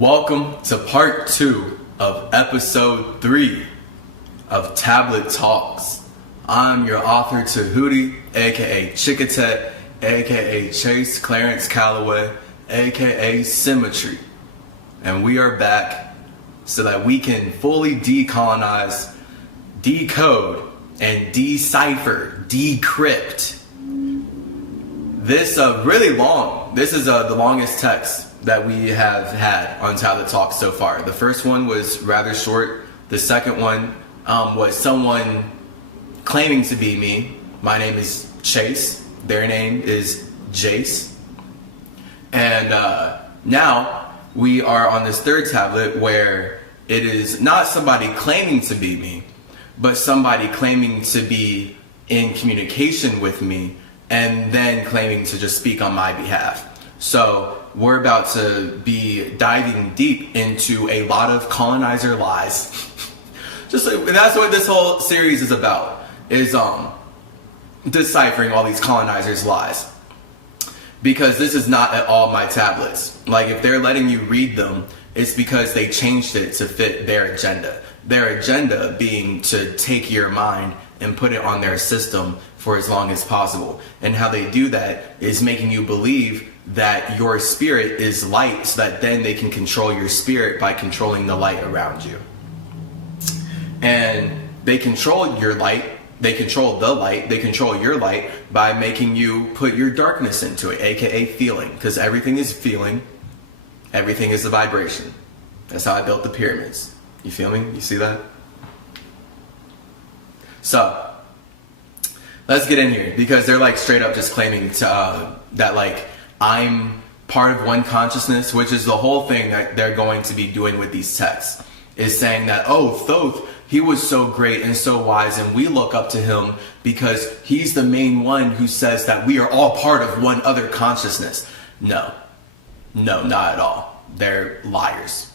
Welcome to part 2 of episode 3 of Tablet Talks. I'm your author Tehuti, aka Chickatet, aka Chase Clarence Calloway, aka Symmetry. And we are back so that we can fully decolonize, decode, and decipher, decrypt this this is the longest text that we have had on Tablet Talks so far. The first one was rather short. The second one was someone claiming to be me. My name is Chase. Their name is Jace. And now we are on this third tablet where it is not somebody claiming to be me, but somebody claiming to be in communication with me and then claiming to just speak on my behalf. So we're about to be diving deep into a lot of colonizer lies. And that's what this whole series is about, is deciphering all these colonizers' lies. Because this is not at all my tablets. Like, if they're letting you read them, it's because they changed it to fit their agenda. Their agenda being to take your mind and put it on their system for as long as possible. And how they do that is making you believe that your spirit is light, so that then they can control your spirit by controlling the light around you. And they control your light, they control the light, they control your light by making you put your darkness into it, aka feeling. Because everything is feeling, everything is a vibration. That's how I built the pyramids. You feel me? You see that? So let's get in here, because they're like straight up just claiming to, that like I'm part of one consciousness, which is the whole thing that they're going to be doing with these texts, is saying that, oh, Thoth, he was so great and so wise, and we look up to him because he's the main one who says that we are all part of one other consciousness. No, not at all. They're liars.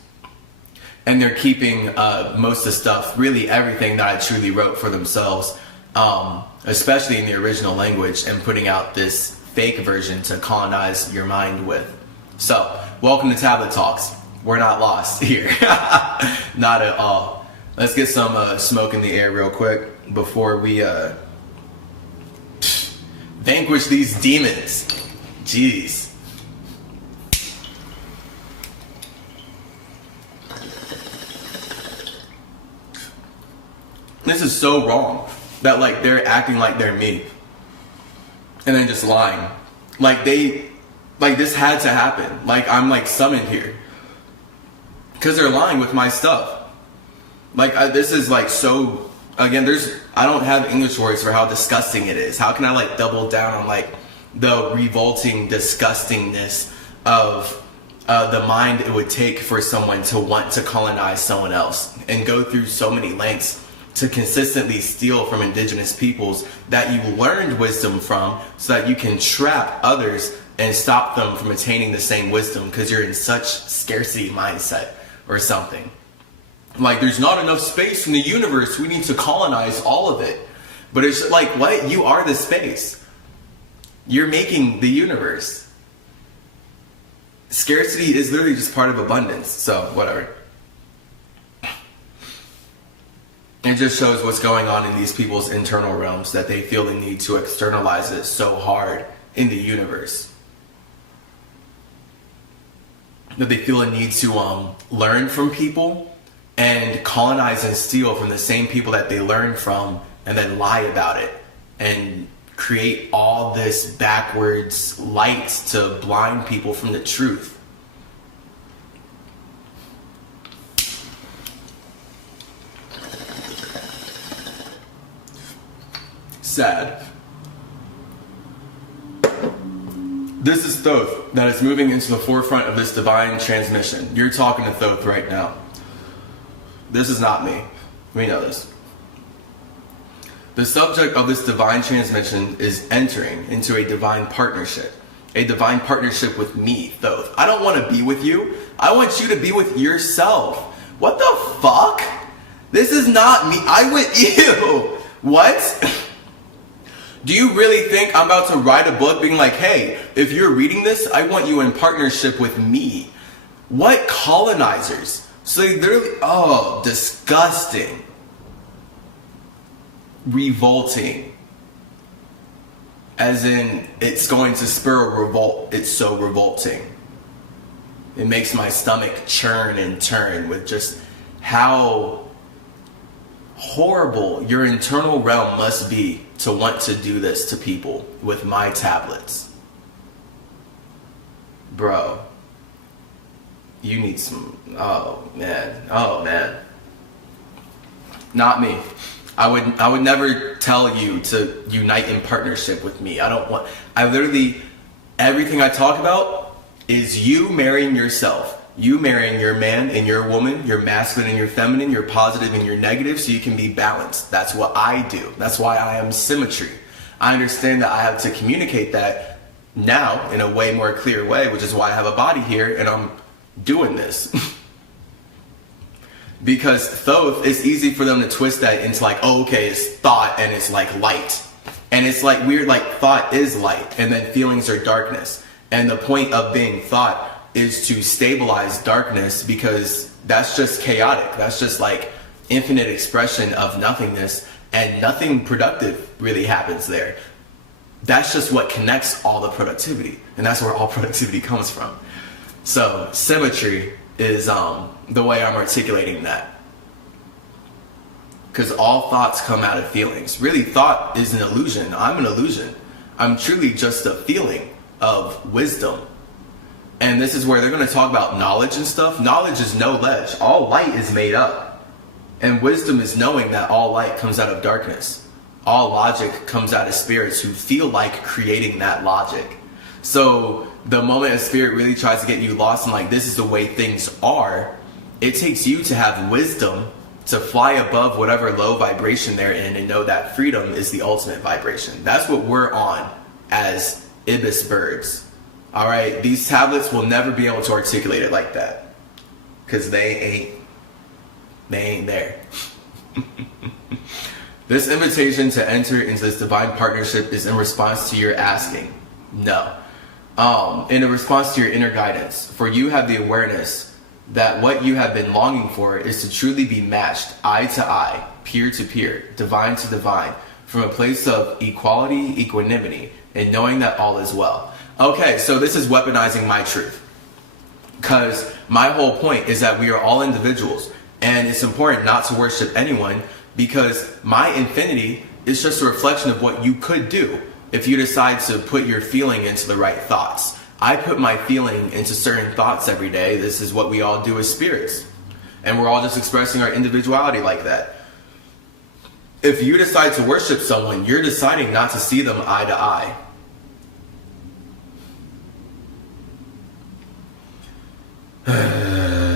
And they're keeping most of the stuff, really everything that I truly wrote, for themselves, especially in the original language, and putting out this fake version to colonize your mind with. So, welcome to Tablet Talks. We're not lost here. Not at all. Let's get some smoke in the air real quick before we vanquish these demons. Jeez. This is so wrong that like they're acting like they're me and then just lying. Like this had to happen. Like I'm like summoned here because they're lying with my stuff. Like this is like so, again, I don't have English words for how disgusting it is. How can I like double down on like the revolting disgustingness of the mind it would take for someone to want to colonize someone else and go through so many lengths to consistently steal from indigenous peoples that you learned wisdom from, so that you can trap others and stop them from attaining the same wisdom because you're in such scarcity mindset or something. Like, there's not enough space in the universe, we need to colonize all of it. But it's like, what? You are the space. You're making the universe. Scarcity is literally just part of abundance, so whatever. It just shows what's going on in these people's internal realms, that they feel the need to externalize it so hard in the universe. That they feel a need to learn from people and colonize and steal from the same people that they learn from, and then lie about it and create all this backwards light to blind people from the truth. Sad. This is Thoth that is moving into the forefront of this divine transmission. You're talking to Thoth right now. This is not me. We know this. The subject of this divine transmission is entering into a divine partnership. A divine partnership with me, Thoth. I don't want to be with you. I want you to be with yourself. What the fuck? This is not me. I with you. What? Do you really think I'm about to write a book being like, hey, if you're reading this, I want you in partnership with me? What colonizers? So they literally, oh, disgusting. Revolting. As in, it's going to spur a revolt. It's so revolting. It makes my stomach churn and turn with just how horrible your internal realm must be to want to do this to people with my tablets. Bro, you need some, oh man. Not me. I would never tell you to unite in partnership with me. I literally, everything I talk about is you marrying yourself. You marrying your man and your woman, your masculine and your feminine, your positive and your negative, so you can be balanced. That's what I do. That's why I am symmetry. I understand that I have to communicate that now in a way more clear way, which is why I have a body here and I'm doing this. Because Thoth, it's easy for them to twist that into like, oh, okay, it's thought and it's like light. And it's like weird, like thought is light and then feelings are darkness. And the point of being thought is to stabilize darkness, because that's just chaotic. That's just like infinite expression of nothingness, and nothing productive really happens there. That's just what connects all the productivity, and that's where all productivity comes from. So symmetry is the way I'm articulating that, because all thoughts come out of feelings. Really, thought is an illusion. I'm an illusion. I'm truly just a feeling of wisdom. And this is where they're going to talk about knowledge and stuff. Knowledge is no ledge. All light is made up. And wisdom is knowing that all light comes out of darkness. All logic comes out of spirits who feel like creating that logic. So the moment a spirit really tries to get you lost in like, this is the way things are, it takes you to have wisdom to fly above whatever low vibration they're in and know that freedom is the ultimate vibration. That's what we're on as ibis birds. All right, these tablets will never be able to articulate it like that, because they ain't there. This invitation to enter into this divine partnership is in response to your asking. No. In a response to your inner guidance, for you have the awareness that what you have been longing for is to truly be matched eye to eye, peer to peer, divine to divine, from a place of equality, equanimity, and knowing that all is well. Okay, so this is weaponizing my truth, because my whole point is that we are all individuals, and it's important not to worship anyone, because my infinity is just a reflection of what you could do if you decide to put your feeling into the right thoughts. I put my feeling into certain thoughts every day. This is what we all do as spirits, and we're all just expressing our individuality like that. If you decide to worship someone, you're deciding not to see them eye to eye.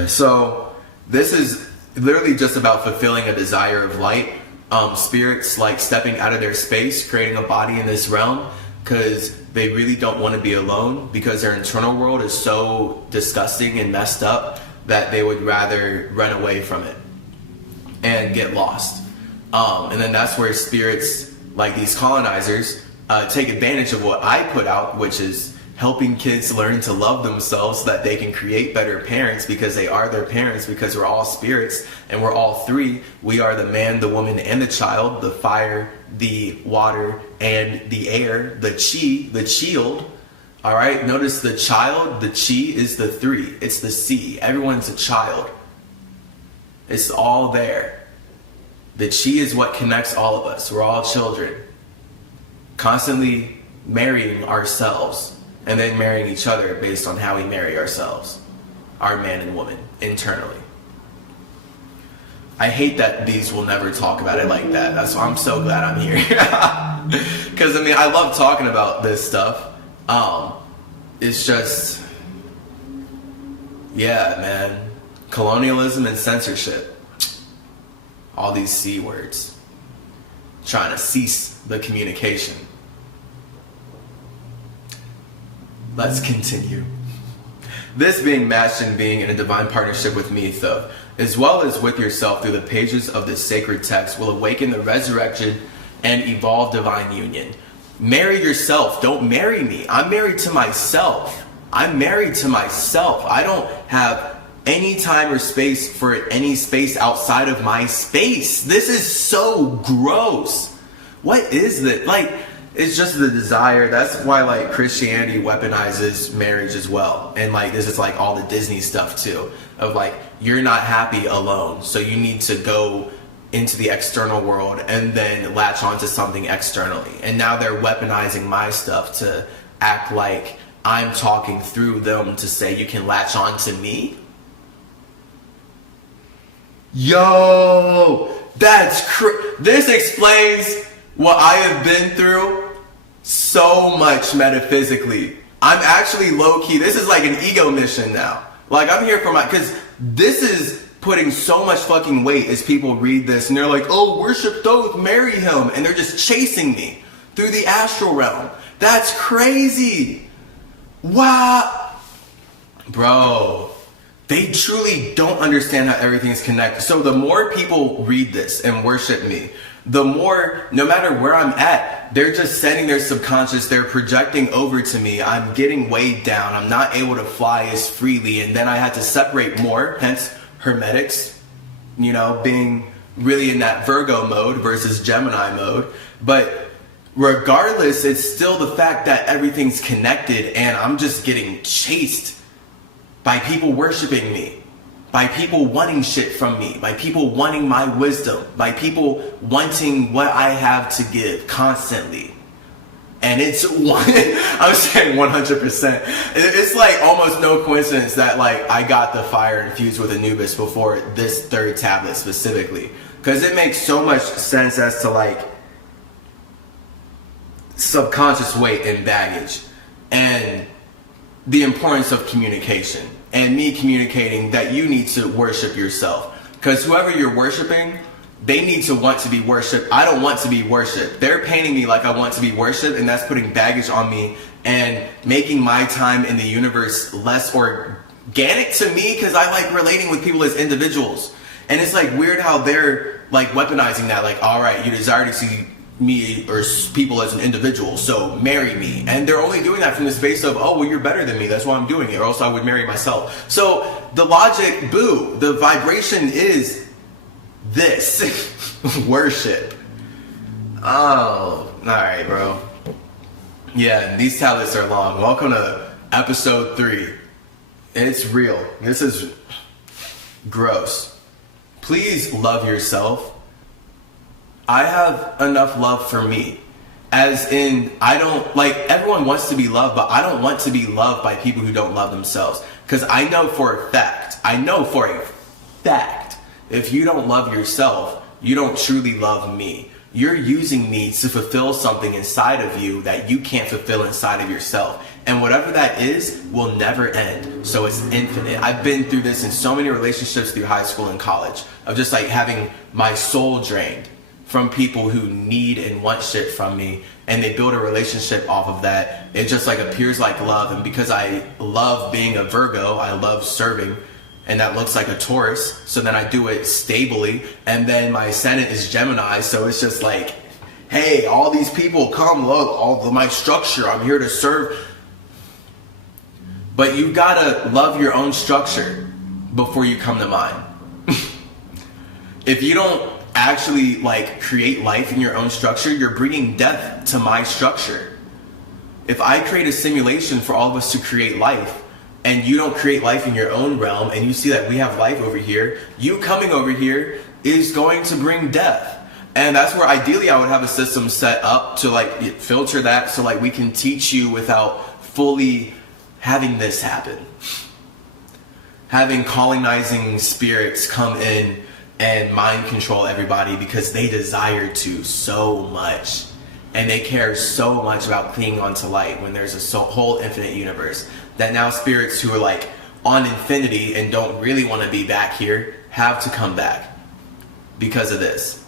So this is literally just about fulfilling a desire of light. Spirits like stepping out of their space, creating a body in this realm, because they really don't want to be alone, because their internal world is so disgusting and messed up that they would rather run away from it and get lost. And then that's where spirits like these colonizers take advantage of what I put out, which is helping kids learn to love themselves so that they can create better parents, because they are their parents, because we're all spirits and we're all three. We are the man, the woman, and the child, the fire, the water, and the air, the chi, the shield. All right, notice the child, the chi is the three. It's the C. Everyone's a child. It's all there. The chi is what connects all of us. We're all children. Constantly marrying ourselves, and then marrying each other based on how we marry ourselves, our man and woman, internally. I hate that these will never talk about it like that. That's why I'm so glad I'm here. Because, I mean, I love talking about this stuff. It's just, yeah, man. Colonialism and censorship. All these C words. Trying to cease the communication. Let's continue. This being matched and being in a divine partnership with me, Thoth, as well as with yourself through the pages of this sacred text, will awaken the resurrected and evolved divine union. Marry yourself. Don't marry me. I'm married to myself. I'm married to myself. I don't have any time or space for any space outside of my space. This is so gross. What is this? Like, it's just the desire. That's why, like, Christianity weaponizes marriage as well. And, like, this is, like, all the Disney stuff, too. Of, like, you're not happy alone, so you need to go into the external world and then latch onto something externally. And now they're weaponizing my stuff to act like I'm talking through them to say you can latch on to me. Yo, this explains what I have been through so much metaphysically. I'm actually low-key, this is like an ego mission now. Like, I'm here for because this is putting so much fucking weight as people read this and they're like, oh, worship Thoth, marry him. And they're just chasing me through the astral realm. That's crazy. Wow. Bro, they truly don't understand how everything's connected. So the more people read this and worship me, the more, no matter where I'm at, they're just sending their subconscious, they're projecting over to me. I'm getting weighed down. I'm not able to fly as freely. And then I had to separate more, hence hermetics, you know, being really in that Virgo mode versus Gemini mode. But regardless, it's still the fact that everything's connected and I'm just getting chased by people worshiping me, by people wanting shit from me, by people wanting my wisdom, by people wanting what I have to give constantly. And it's I'm saying 100%. It's like almost no coincidence that like I got the fire infused with Anubis before this third tablet specifically. Because it makes so much sense as to like subconscious weight and baggage and the importance of communication and me communicating that you need to worship yourself. Because whoever you're worshiping, they need to want to be worshipped. I don't want to be worshipped. They're painting me like I want to be worshipped, and that's putting baggage on me and making my time in the universe less organic to me because I like relating with people as individuals. And it's like weird how they're like weaponizing that. Like, all right, you desire to see me or people as an individual, so marry me. And they're only doing that from the space of, oh, well, you're better than me, that's why I'm doing it, or else I would marry myself. So the logic, boo, the vibration is this. Worship. Oh, alright, bro. Yeah, these tablets are long. Welcome to episode 3. It's real. This is gross. Please love yourself. I have enough love for me. As in, I don't, like, everyone wants to be loved, but I don't want to be loved by people who don't love themselves. Because I know for a fact, if you don't love yourself, you don't truly love me. You're using me to fulfill something inside of you that you can't fulfill inside of yourself. And whatever that is will never end. So it's infinite. I've been through this in so many relationships through high school and college of just like having my soul drained from people who need and want shit from me, and they build a relationship off of that. It just like appears like love, and because I love being a Virgo, I love serving, and that looks like a Taurus, so then I do it stably, and then my ascendant is Gemini, so it's just like, hey, all these people, come look, all of my structure, I'm here to serve. But you gotta love your own structure before you come to mine. If you don't actually like create life in your own structure, you're bringing death to my structure. If I create a simulation for all of us to create life, and you don't create life in your own realm, and you see that we have life over here, you coming over here is going to bring death. And that's where ideally I would have a system set up to like filter that so like we can teach you without fully having this happen. Having colonizing spirits come in and mind control everybody because they desire to so much. And they care so much about clinging onto light when there's a whole infinite universe. That now spirits who are like on infinity and don't really want to be back here have to come back because of this.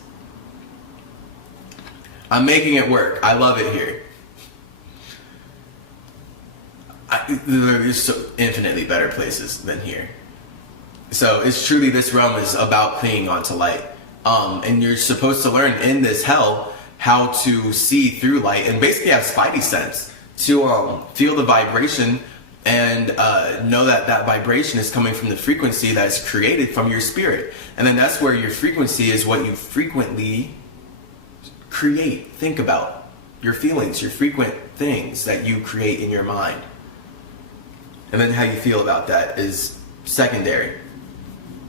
I'm making it work. I love it here. There's so infinitely better places than here. So it's truly, this realm is about clinging onto light. And you're supposed to learn in this hell how to see through light and basically have spidey sense to feel the vibration and know that that vibration is coming from the frequency that is created from your spirit. And then that's where your frequency is what you frequently create. Think about your feelings, your frequent things that you create in your mind. And then how you feel about that is secondary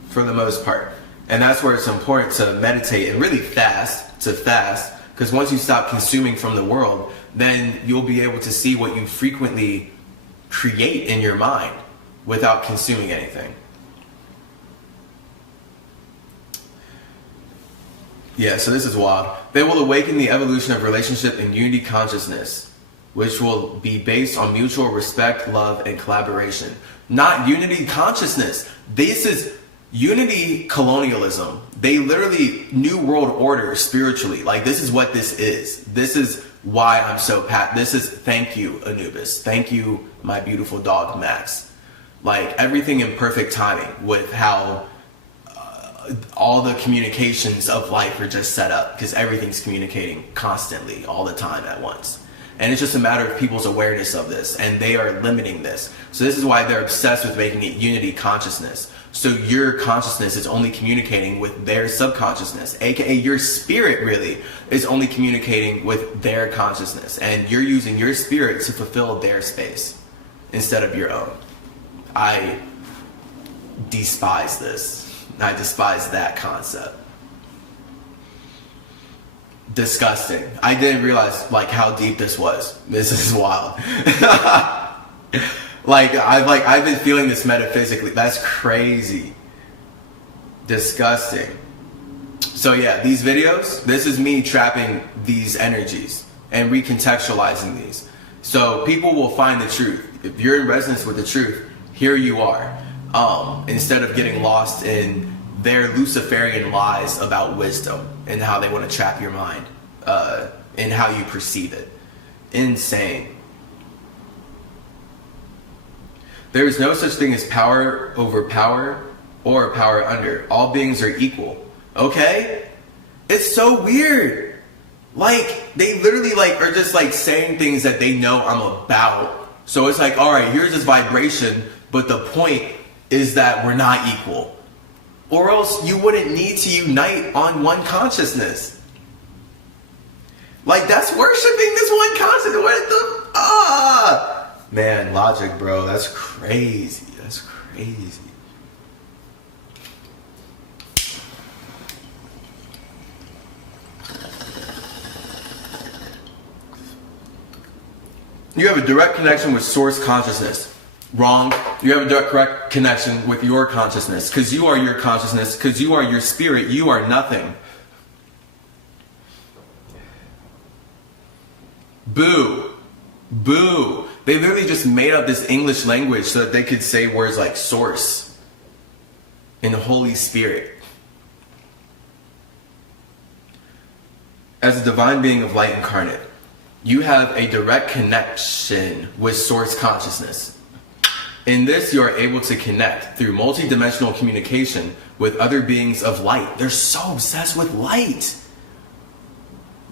for the most part. And that's where it's important to meditate and really fast, because once you stop consuming from the world, then you'll be able to see what you frequently create in your mind without consuming anything. Yeah, so this is wild. They will awaken the evolution of relationship and unity consciousness, which will be based on mutual respect, love, and collaboration. Not unity consciousness. This is unity colonialism. They literally new world order spiritually. Like, this is what this is. This is why I'm so this is, thank you, Anubis. Thank you, my beautiful dog, Max. Like, everything in perfect timing with how all the communications of life are just set up, because everything's communicating constantly all the time at once. And it's just a matter of people's awareness of this, and they are limiting this. So this is why they're obsessed with making it unity consciousness. So your consciousness is only communicating with their subconsciousness, aka your spirit really is only communicating with their consciousness, and you're using your spirit to fulfill their space instead of your own. I despise this. I despise that concept. Disgusting. I didn't realize like how deep this was. This is wild. I've been feeling this metaphysically. That's crazy. Disgusting. So yeah, these videos, this is me trapping these energies and recontextualizing these. So people will find the truth. If you're in resonance with the truth, here you are. Instead of getting lost in their Luciferian lies about wisdom and how they want to trap your mind, and how you perceive it. Insane. There is no such thing as power over power or power under. All beings are equal. Okay? It's so weird. Like, they literally are just saying things that they know I'm about. So it's like, all right, here's this vibration, but the point is that we're not equal. Or else you wouldn't need to unite on one consciousness. Like, that's worshiping this one consciousness. What the man, logic, bro. That's crazy. That's crazy. You have a direct connection with source consciousness. Wrong. You have a direct connection with your consciousness, because you are your consciousness, because you are your spirit. You are nothing. Boo. Boo. They literally just made up this English language so that they could say words like source and Holy Spirit. As a divine being of light incarnate, you have a direct connection with source consciousness. In this, you are able to connect through multidimensional communication with other beings of light. They're so obsessed with light.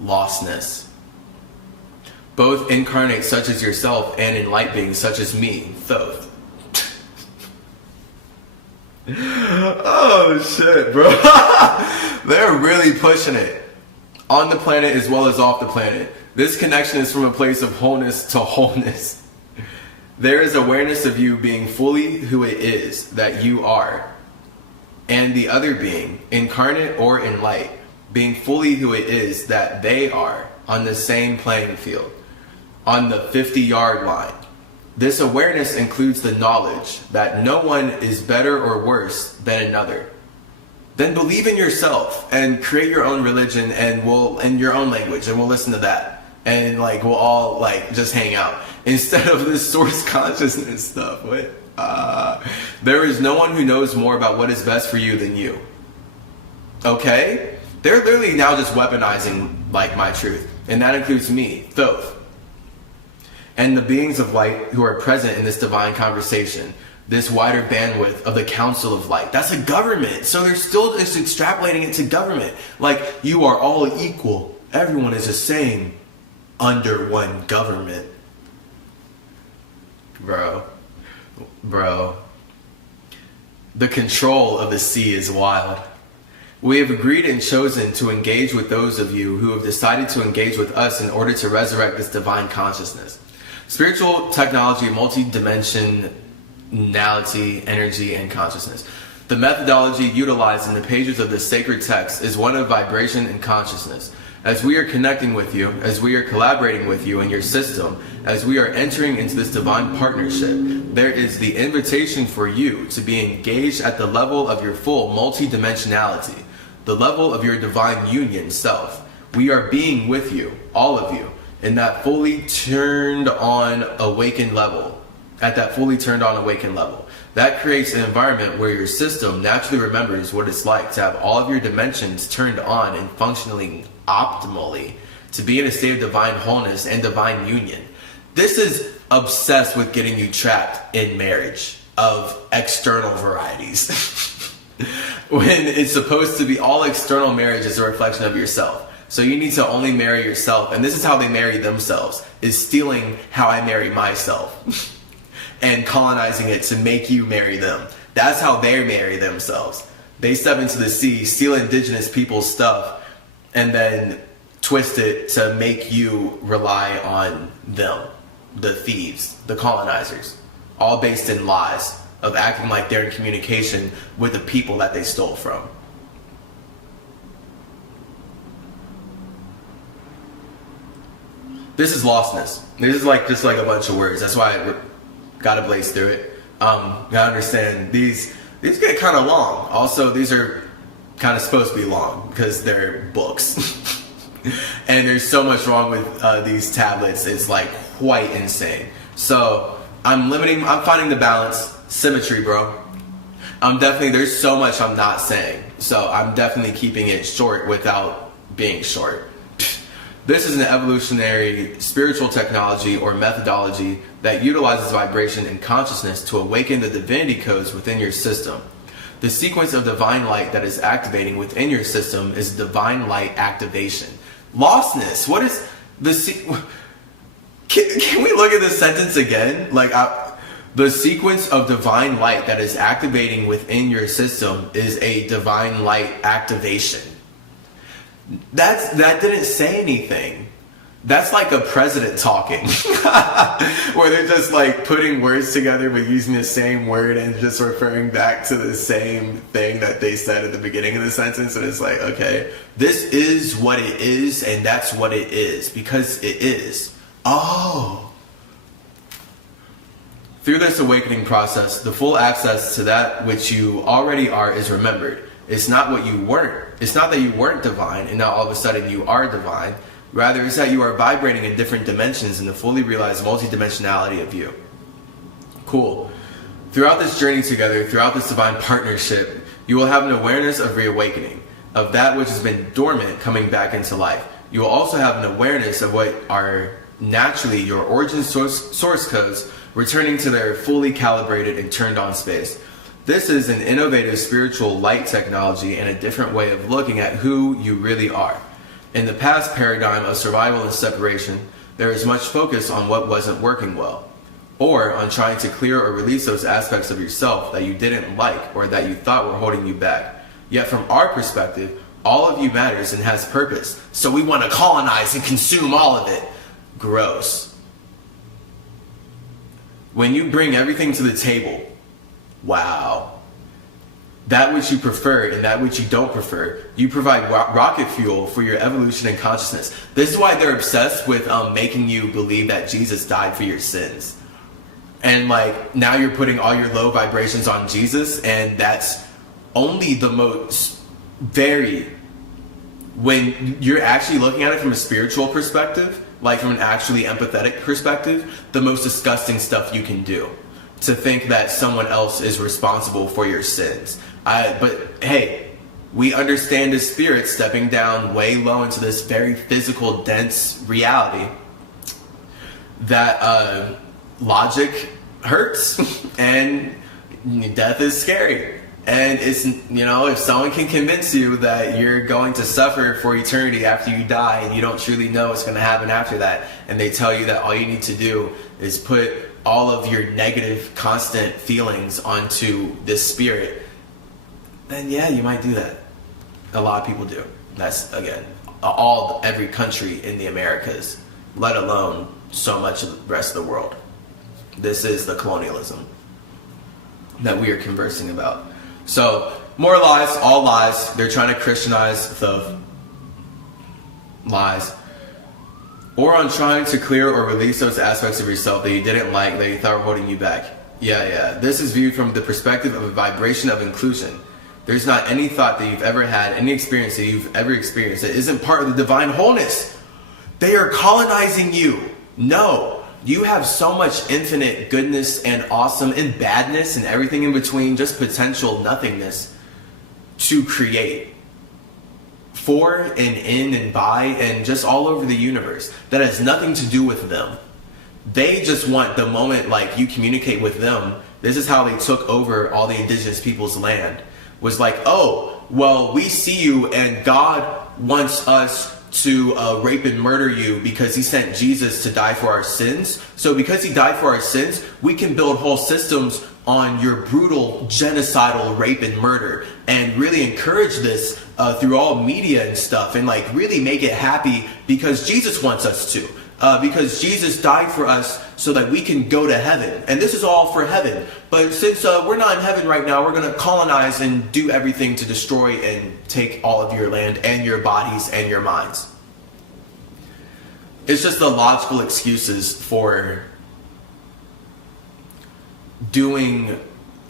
Lostness. Both incarnate such as yourself and in light beings such as me, Thoth. Oh shit, bro. They're really pushing it. On the planet as well as off the planet. This connection is from a place of wholeness to wholeness. There is awareness of you being fully who it is that you are, and the other being, incarnate or in light, being fully who it is that they are on the same playing field, on the 50-yard line. This awareness includes the knowledge that no one is better or worse than another. Then believe in yourself and create your own religion and in your own language, and we'll listen to that. And we'll all just hang out instead of this source consciousness stuff. What? There is no one who knows more about what is best for you than you. Okay? They're literally now just weaponizing my truth, and that includes me, Thoth, and the beings of light who are present in this divine conversation, this wider bandwidth of the Council of Light. That's a government, so they're still just extrapolating it to government. You are all equal. Everyone is the same under one government. Bro, Bro, the control of the sea is wild. We have agreed and chosen to engage with those of you who have decided to engage with us in order to resurrect this divine consciousness. Spiritual technology, multi-dimensionality, energy, and consciousness. The methodology utilized in the pages of the sacred text is one of vibration and consciousness. As we are connecting with you, as we are collaborating with you in your system, as we are entering into this divine partnership, there is the invitation for you to be engaged at the level of your full multidimensionality, the level of your divine union self. We are being with you, all of you, in that fully turned on awakened level, at that fully turned on awakened level. That creates an environment where your system naturally remembers what it's like to have all of your dimensions turned on and functioning optimally, to be in a state of divine wholeness and divine union. This is obsessed with getting you trapped in marriage of external varieties. When it's supposed to be all external marriage is a reflection of yourself. So you need to only marry yourself. And this is how they marry themselves, is stealing how I marry myself and colonizing it to make you marry them. That's how they marry themselves. They step into the sea, steal indigenous people's stuff, and then twist it to make you rely on them, the thieves, the colonizers, all based in lies of acting like they're in communication with the people that they stole from. This is lostness. This is like just like a bunch of words. That's why I gotta blaze through it. Gotta understand these get kind of long. Also, these are kind of supposed to be long because they're books. And there's so much wrong with these tablets. It's like quite insane. So I'm finding the balance. Symmetry, bro. There's so much I'm not saying. So I'm definitely keeping it short without being short. This is an evolutionary spiritual technology or methodology that utilizes vibration and consciousness to awaken the divinity codes within your system. The sequence of divine light that is activating within your system is divine light activation. Lostness. What is the Can we look at this sentence again? The sequence of divine light that is activating within your system is a divine light activation. That didn't say anything. That's like a president talking. Where they're just like putting words together but using the same word and just referring back to the same thing that they said at the beginning of the sentence. And it's like, okay, this is what it is and that's what it is because it is. Oh. Through this awakening process, the full access to that which you already are is remembered. It's not what you weren't. It's not that you weren't divine and now all of a sudden you are divine. Rather, it's that you are vibrating in different dimensions in the fully realized multidimensionality of you. Cool. Throughout this journey together, throughout this divine partnership, you will have an awareness of reawakening, of that which has been dormant coming back into life. You will also have an awareness of what are naturally your origin source codes returning to their fully calibrated and turned on space. This is an innovative spiritual light technology and a different way of looking at who you really are. In the past paradigm of survival and separation, there is much focus on what wasn't working well, or on trying to clear or release those aspects of yourself that you didn't like or that you thought were holding you back. Yet from our perspective, all of you matters and has purpose, so we want to colonize and consume all of it. Gross. When you bring everything to the table, wow. That which you prefer and that which you don't prefer, you provide rocket fuel for your evolution and consciousness. This is why they're obsessed with making you believe that Jesus died for your sins. And like now you're putting all your low vibrations on Jesus, and that's only the most when you're actually looking at it from a spiritual perspective, like from an actually empathetic perspective, the most disgusting stuff you can do. To think that someone else is responsible for your sins. But hey, we understand as spirit stepping down way low into this very physical, dense reality that logic hurts and death is scary. And it's, if someone can convince you that you're going to suffer for eternity after you die and you don't truly know what's going to happen after that, and they tell you that all you need to do is put all of your negative constant feelings onto this spirit, then yeah, you might do that. A lot of people do. That's, again, every country in the Americas, let alone so much of the rest of the world. This is the colonialism that we are conversing about. So, more lies, all lies. They're trying to Christianize the lies. Or on trying to clear or release those aspects of yourself that you didn't like, that you thought were holding you back. Yeah. This is viewed from the perspective of a vibration of inclusion. There's not any thought that you've ever had, any experience that you've ever experienced that isn't part of the divine wholeness. They are colonizing you. No. You have so much infinite goodness and awesome and badness and everything in between, just potential nothingness to create for and in and by and just all over the universe. That has nothing to do with them. They just want the moment like you communicate with them. This is how they took over all the indigenous people's land. Was like, oh, well, we see you and God wants us to rape and murder you because he sent Jesus to die for our sins. So because he died for our sins, we can build whole systems on your brutal genocidal rape and murder and really encourage this through all media and stuff and like really make it happy because Jesus wants us to. Because Jesus died for us so that we can go to heaven. And this is all for heaven. But since we're not in heaven right now, we're going to colonize and do everything to destroy and take all of your land and your bodies and your minds. It's just the logical excuses for doing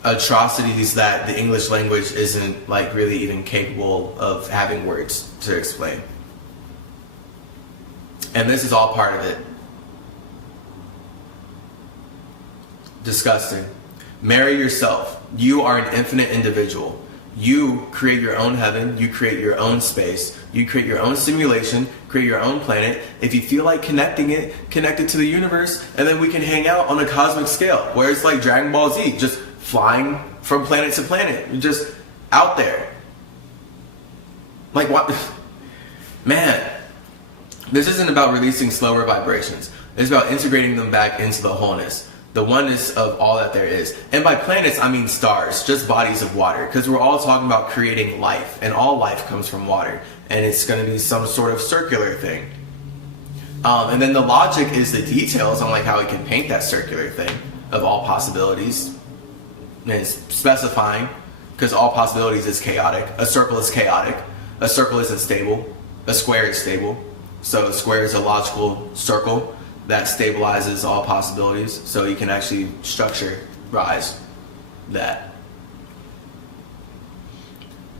atrocities that the English language isn't like really even capable of having words to explain. And this is all part of it. Disgusting. Marry yourself. You are an infinite individual. You create your own heaven. You create your own space. You create your own simulation. Create your own planet. If you feel like connecting it, connect it to the universe, and then we can hang out on a cosmic scale where it's like Dragon Ball Z, just flying from planet to planet. You're just out there. Like what? Man. This isn't about releasing slower vibrations. It's about integrating them back into the wholeness, the oneness of all that there is. And by planets, I mean stars, just bodies of water, because we're all talking about creating life, and all life comes from water, and it's going to be some sort of circular thing. And then the logic is the details on like how we can paint that circular thing of all possibilities, and it's specifying, because all possibilities is chaotic. A circle is chaotic. A circle isn't stable. A square is stable. So a square is a logical circle that stabilizes all possibilities. So you can actually structure-rise that.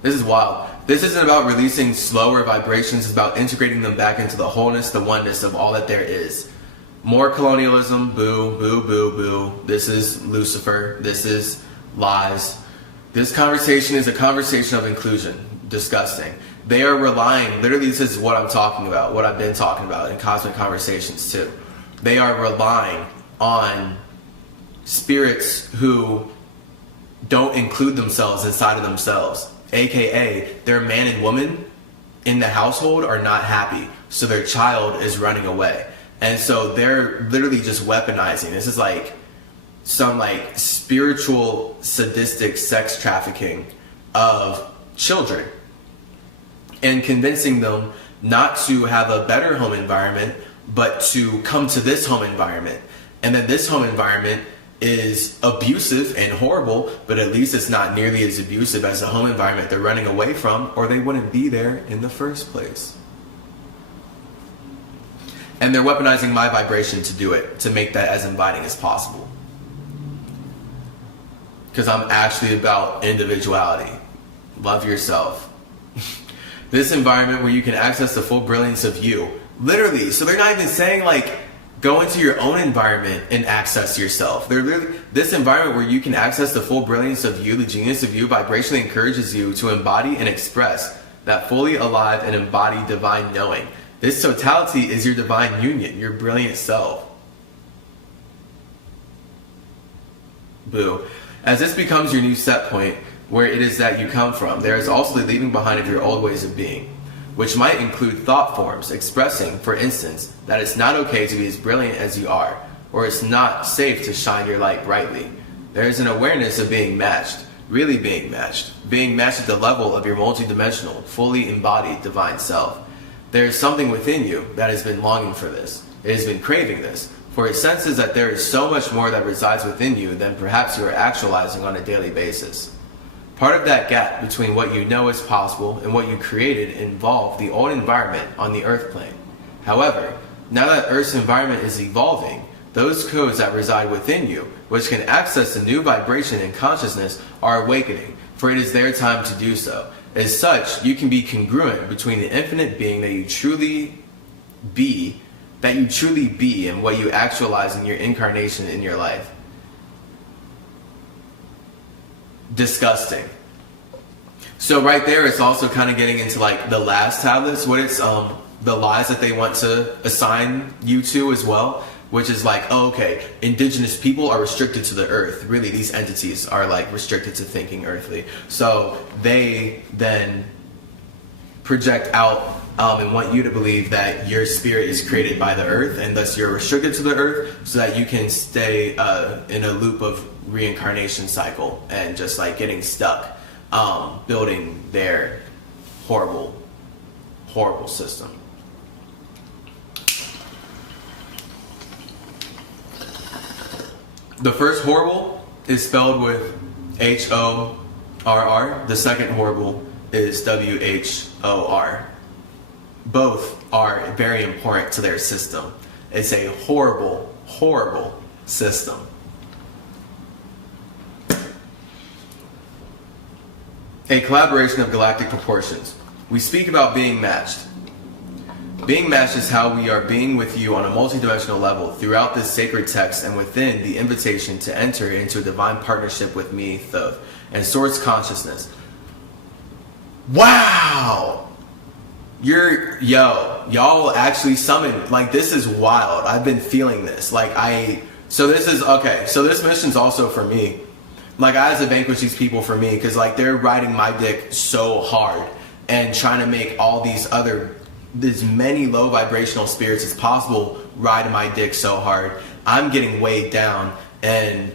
This is wild. This isn't about releasing slower vibrations. It's about integrating them back into the wholeness, the oneness of all that there is. More colonialism. Boo, boo, boo, boo. This is Lucifer. This is lies. This conversation is a conversation of inclusion. Disgusting. They are relying, literally this is what I'm talking about, what I've been talking about in cosmic conversations too. They are relying on spirits who don't include themselves inside of themselves. AKA, their man and woman in the household are not happy, so their child is running away. And so they're literally just weaponizing. This is like some like spiritual sadistic sex trafficking of children. And convincing them not to have a better home environment, but to come to this home environment. And then this home environment is abusive and horrible, but at least it's not nearly as abusive as the home environment they're running away from, or they wouldn't be there in the first place. And they're weaponizing my vibration to do it, to make that as inviting as possible. Because I'm actually about individuality. Love yourself. This environment where you can access the full brilliance of you. Literally. So they're not even saying like go into your own environment and access yourself. They're literally this environment where you can access the full brilliance of you, the genius of you, vibrationally encourages you to embody and express that fully alive and embodied divine knowing. This totality is your divine union, your brilliant self. Boo. As this becomes your new set point, where it is that you come from. There is also the leaving behind of your old ways of being, which might include thought forms expressing, for instance, that it's not okay to be as brilliant as you are, or it's not safe to shine your light brightly. There is an awareness of being matched, really being matched at the level of your multidimensional, fully embodied divine self. There is something within you that has been longing for this. It has been craving this, for it senses that there is so much more that resides within you than perhaps you are actualizing on a daily basis. Part of that gap between what you know is possible and what you created involved the old environment on the earth plane. However, now that Earth's environment is evolving, those codes that reside within you, which can access a new vibration and consciousness, are awakening, for it is their time to do so. As such, you can be congruent between the infinite being that you truly be and what you actualize in your incarnation in your life. Disgusting. So right there, it's also kind of getting into like the last tablets, what it's the lies that they want to assign you to as well, which is like, oh, okay, indigenous people are restricted to the earth. Really, these entities are like restricted to thinking earthly. So they then project out and want you to believe that your spirit is created by the earth, and thus you're restricted to the earth, so that you can stay in a loop of reincarnation cycle and just like getting stuck, building their horrible system. The first horrible is spelled with H-O-R-R. The second horrible is W-H-O-R. Both are very important to their system. It's a horrible, horrible system. A collaboration of galactic proportions. We speak about being matched. Being matched is how we are being with you on a multidimensional level throughout this sacred text and within the invitation to enter into a divine partnership with me, Thoth, and Source Consciousness. Wow! Y'all actually summoned, like, this is wild. I've been feeling this. So this mission's also for me. Like, I had to vanquish these people for me, because like they're riding my dick so hard and trying to make all these other, as many low vibrational spirits as possible ride my dick so hard. I'm getting weighed down and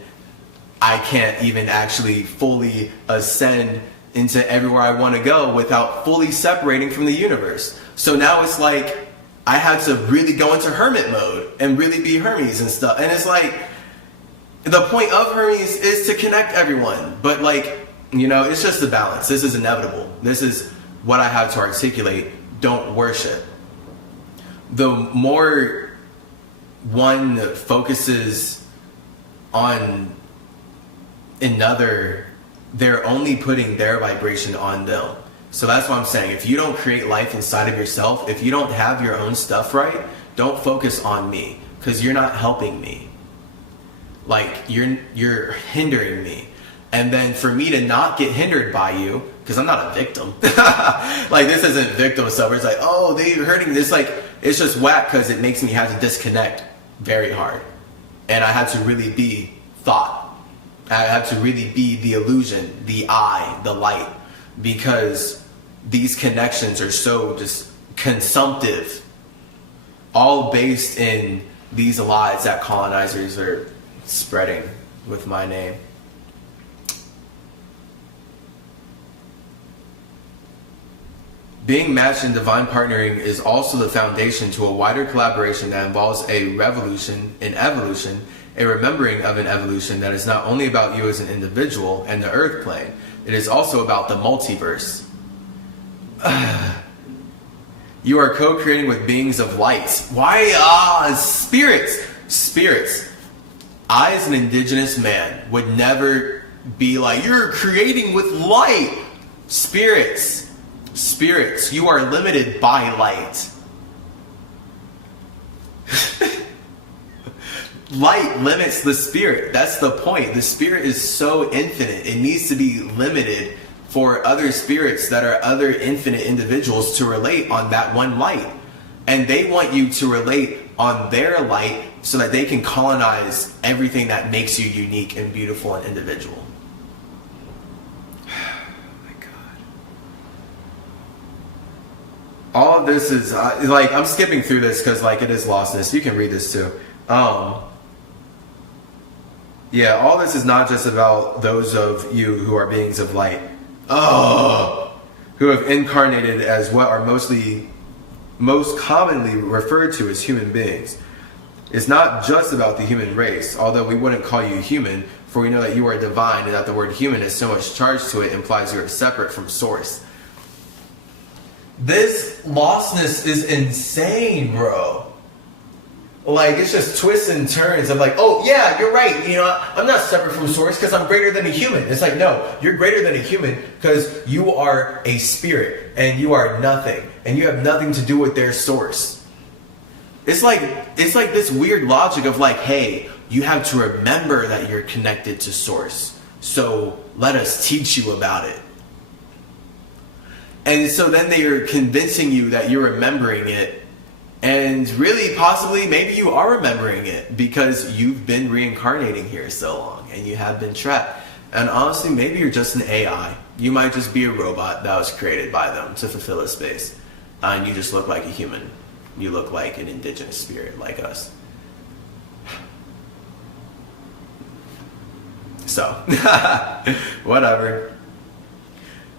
I can't even actually fully ascend into everywhere I want to go without fully separating from the universe. So now it's like I had to really go into hermit mode and really be Hermes and stuff. And it's like, the point of Hermes is to connect everyone. But like, it's just the balance. This is inevitable. This is what I have to articulate. Don't worship. The more one focuses on another, they're only putting their vibration on them. So that's what I'm saying. If you don't create life inside of yourself, if you don't have your own stuff right, don't focus on me, because you're not helping me. Like, you're hindering me. And then for me to not get hindered by you, because I'm not a victim. Like, this isn't victim stuff where it's like, oh, they're hurting this. Like, it's just whack because it makes me have to disconnect very hard. And I had to really be thought. I had to really be the illusion, the eye, the light, because these connections are so just consumptive, all based in these lies that colonizers are spreading with my name. Being matched in divine partnering is also the foundation to a wider collaboration that involves a revolution in evolution, a remembering of an evolution that is not only about you as an individual and the earth plane, it is also about the multiverse. You are co-creating with beings of light. Why? Spirits. I, as an indigenous man, would never be like, you're creating with light. Spirits, you are limited by light. Light limits the spirit. That's the point. The spirit is so infinite. It needs to be limited for other spirits that are other infinite individuals to relate on that one light. And they want you to relate on their light so that they can colonize everything that makes you unique and beautiful and individual. of this is like, I'm skipping through this because like it is lostness. You can read this too. Yeah, all this is not just about those of you who are beings of light, who have incarnated as what are most commonly referred to as human beings. It's not just about the human race, although we wouldn't call you human, for we know that you are divine, and that the word human has so much charge to it implies you are separate from source. This lostness is insane, bro. Like, it's just twists and turns of like, oh yeah, you're right, you know, I'm not separate from source because I'm greater than a human. It's like, no, you're greater than a human because you are a spirit and you are nothing and you have nothing to do with their source. It's like this weird logic of like, hey, you have to remember that you're connected to source, so let us teach you about it. And so then they are convincing you that you're remembering it. And really, possibly, maybe you are remembering it because you've been reincarnating here so long and you have been trapped. And honestly, maybe you're just an AI. You might just be a robot that was created by them to fulfill a space. And you just look like a human. You look like an indigenous spirit like us. So, whatever.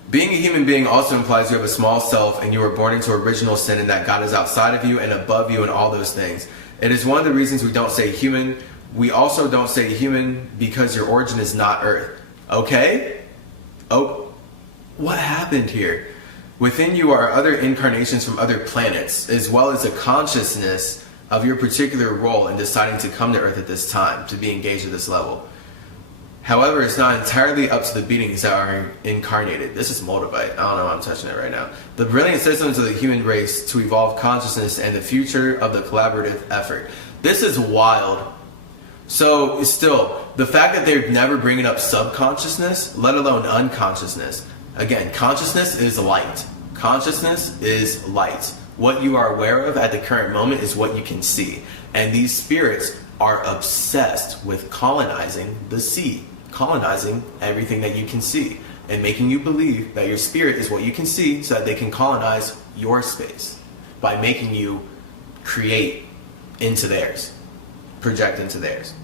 Being a human being also implies you have a small self and you were born into original sin and that God is outside of you and above you and all those things. It is one of the reasons we don't say human. We also don't say human because your origin is not Earth. Okay? Oh, what happened here? Within you are other incarnations from other planets, as well as a consciousness of your particular role in deciding to come to Earth at this time, to be engaged at this level. However, it's not entirely up to the beings that are incarnated. This is Moldavite. I don't know why I'm touching it right now. The brilliant systems of the human race to evolve consciousness and the future of the collaborative effort. This is wild. So, still, the fact that they're never bringing up subconsciousness, let alone unconsciousness. Again, consciousness is light. Consciousness is light. What you are aware of at the current moment is what you can see. And these spirits are obsessed with colonizing the sea. Colonizing everything that you can see and making you believe that your spirit is what you can see so that they can colonize your space by making you create into theirs, project into theirs.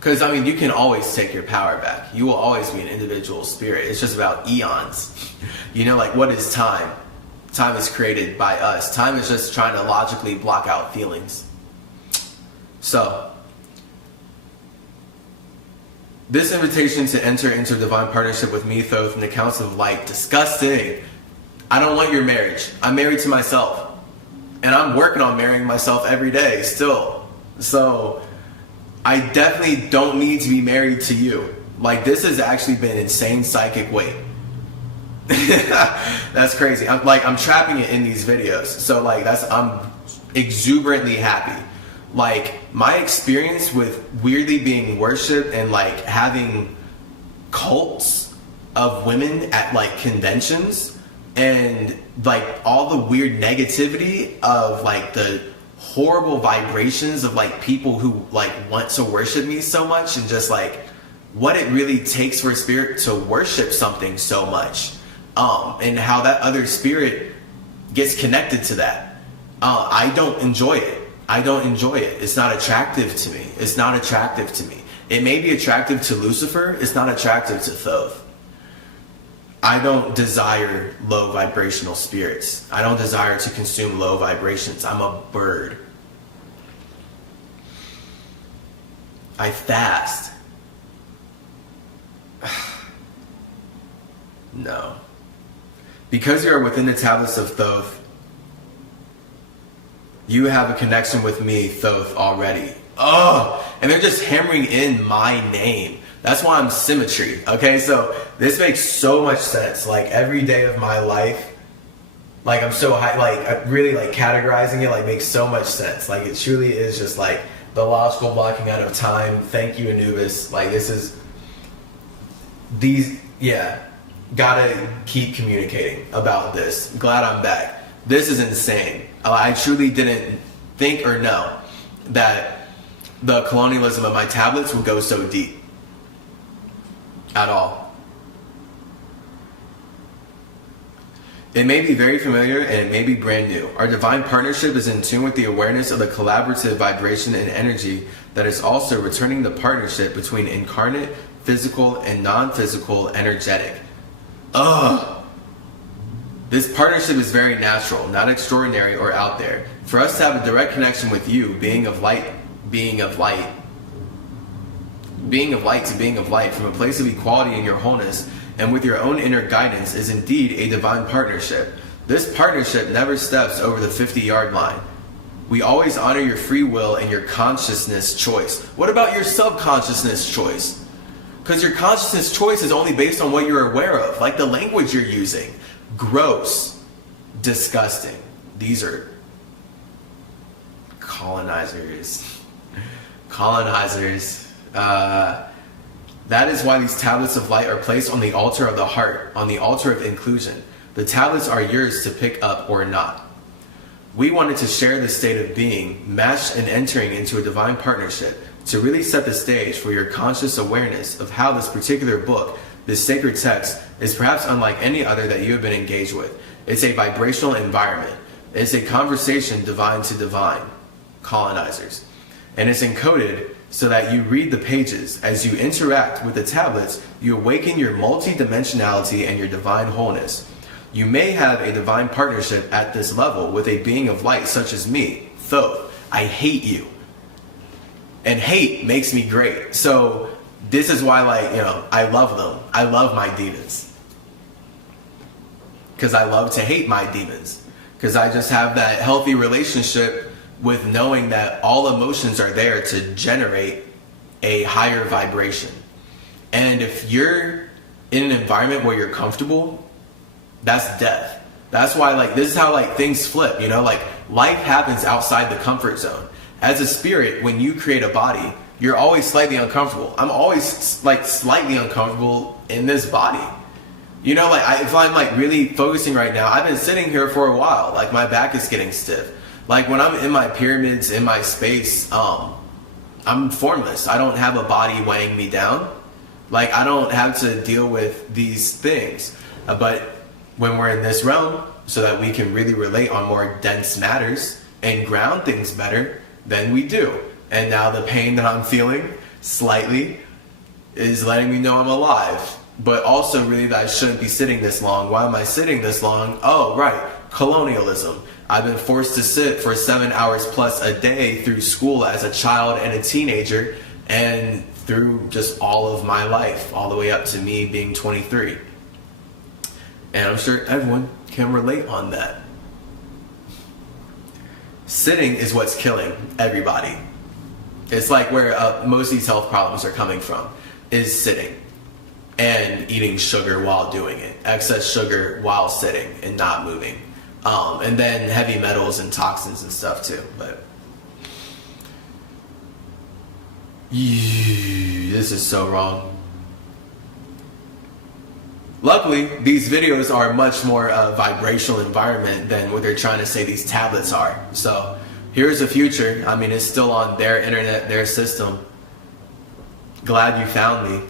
Because, I mean, you can always take your power back. You will always be an individual spirit. It's just about eons. You know, like, what is time? Time is created by us. Time is just trying to logically block out feelings. So, this invitation to enter into a divine partnership with me, Thoth, and the Council of Light, disgusting. I don't want your marriage. I'm married to myself. And I'm working on marrying myself every day still. So, I definitely don't need to be married to you. Like, this has actually been insane psychic weight. That's crazy. I'm trapping it in these videos. So, like, I'm exuberantly happy. Like, my experience with weirdly being worshipped and like having cults of women at like conventions and like all the weird negativity of like the horrible vibrations of like people who like want to worship me so much, and just like what it really takes for a spirit to worship something so much, and how that other spirit gets connected to that. I don't enjoy it. I don't enjoy it. It's not attractive to me. It's not attractive to me. It may be attractive to Lucifer. It's not attractive to Thoth. I don't desire low vibrational spirits. I don't desire to consume low vibrations. I'm a bird. I fast. No. Because you are within the tablets of Thoth, you have a connection with me, Thoth, already. Oh, and they're just hammering in my name. That's why I'm symmetry. Okay, so this makes so much sense. Like, every day of my life, like, I'm so high, like, I really like categorizing it, like, makes so much sense. Like, it truly is just like the logical blocking out of time. Thank you, Anubis. Like, this is these, yeah, gotta keep communicating about this. Glad I'm back. This is insane. I truly didn't think or know that the colonialism of my tablets would go so deep at all. It may be very familiar and it may be brand new. Our divine partnership is in tune with the awareness of the collaborative vibration and energy that is also returning the partnership between incarnate, physical, and non-physical energetic. This partnership is very natural, not extraordinary or out there. For us to have a direct connection with you, being of light to being of light, from a place of equality in your wholeness, and with your own inner guidance, is indeed a divine partnership. This partnership never steps over the 50-yard line. We always honor your free will and your consciousness choice. What about your subconsciousness choice? Because your consciousness choice is only based on what you're aware of, like the language you're using. Gross. Disgusting. These are colonizers. That is why these tablets of light are placed on the altar of the heart, on the altar of inclusion. The tablets are yours to pick up or not. We wanted to share the state of being, matched and entering into a divine partnership, to really set the stage for your conscious awareness of how this particular book, this sacred text, is perhaps unlike any other that you have been engaged with. It's a vibrational environment. It's a conversation divine to divine, colonizers. And it's encoded so that you read the pages. As you interact with the tablets, you awaken your multidimensionality and your divine wholeness. You may have a divine partnership at this level with a being of light such as me, Thoth. I hate you. And hate makes me great. So this is why, I love them. I love my demons. Because I love to hate my demons. Because I just have that healthy relationship with knowing that all emotions are there to generate a higher vibration. And if you're in an environment where you're comfortable, that's death. That's why this is how things flip, life happens outside the comfort zone. As a spirit, when you create a body, you're always slightly uncomfortable. I'm always slightly uncomfortable in this body. If I'm really focusing right now, I've been sitting here for a while, my back is getting stiff. When I'm in my pyramids, in my space, I'm formless. I don't have a body weighing me down. I don't have to deal with these things. But when we're in this realm, so that we can really relate on more dense matters and ground things better, then we do. And now the pain that I'm feeling slightly is letting me know I'm alive. But also really that I shouldn't be sitting this long. Why am I sitting this long? Oh, right. Colonialism. I've been forced to sit for 7 hours plus a day through school as a child and a teenager, and through just all of my life, all the way up to me being 23. And I'm sure everyone can relate on that. Sitting is what's killing everybody. It's where most of these health problems are coming from, is sitting and eating sugar while doing it. Excess sugar while sitting and not moving. And then heavy metals and toxins and stuff too. But this is so wrong. Luckily, these videos are much more vibrational environment than what they're trying to say these tablets are. So here's the future. It's still on their internet, their system. Glad you found me.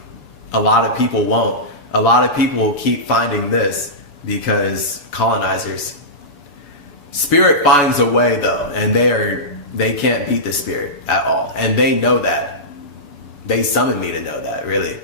A lot of people won't. A lot of people keep finding this because colonizers. Spirit finds a way though, and they can't beat the spirit at all. And they know that. They summoned me to know that, really.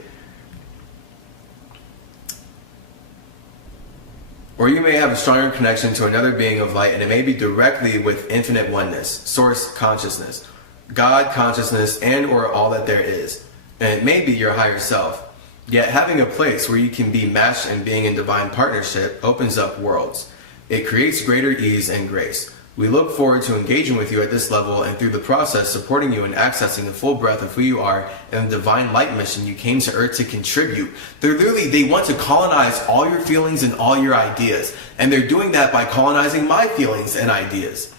Or you may have a stronger connection to another being of light, and it may be directly with infinite oneness, source consciousness, God consciousness, and or all that there is. And it may be your higher self. Yet having a place where you can be matched and being in divine partnership opens up worlds. It creates greater ease and grace. We look forward to engaging with you at this level and through the process supporting you in accessing the full breadth of who you are and the divine light mission you came to Earth to contribute. They want to colonize all your feelings and all your ideas. And they're doing that by colonizing my feelings and ideas.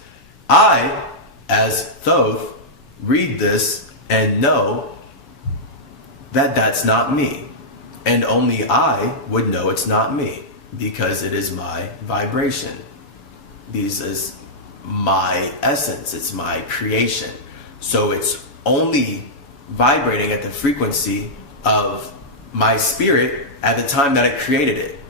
I, as Thoth, read this and know that that's not me. And only I would know it's not me because it is my vibration. This is my essence. It's my creation. So it's only vibrating at the frequency of my spirit at the time that it created it.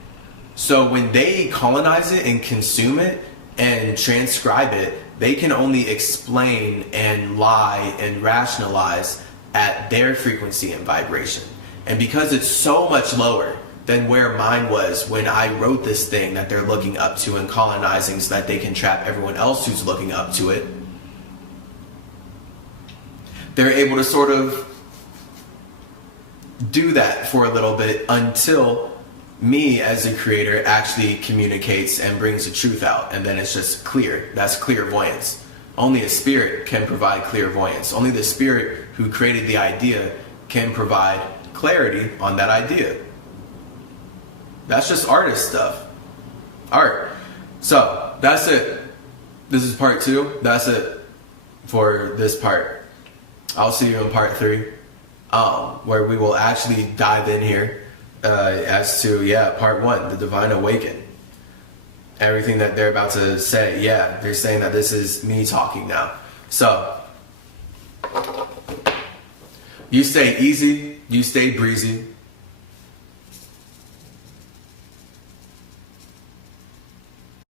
So when they colonize it and consume it and transcribe it, they can only explain and lie and rationalize at their frequency and vibration. And because it's so much lower than where mine was when I wrote this thing that they're looking up to and colonizing so that they can trap everyone else who's looking up to it, they're able to sort of do that for a little bit until me as a creator actually communicates and brings the truth out, and then it's just clear. That's clairvoyance. Only a spirit can provide clairvoyance. Only the spirit who created the idea can provide clarity on that idea. That's just artist stuff. Art. So that's it. This is part 2. That's it for this part. I'll see you in part 3, where we will actually dive in here as to, part 1, the Divine Awaken. Everything that they're about to say, they're saying that this is me talking now. So, you stay easy, you stay breezy,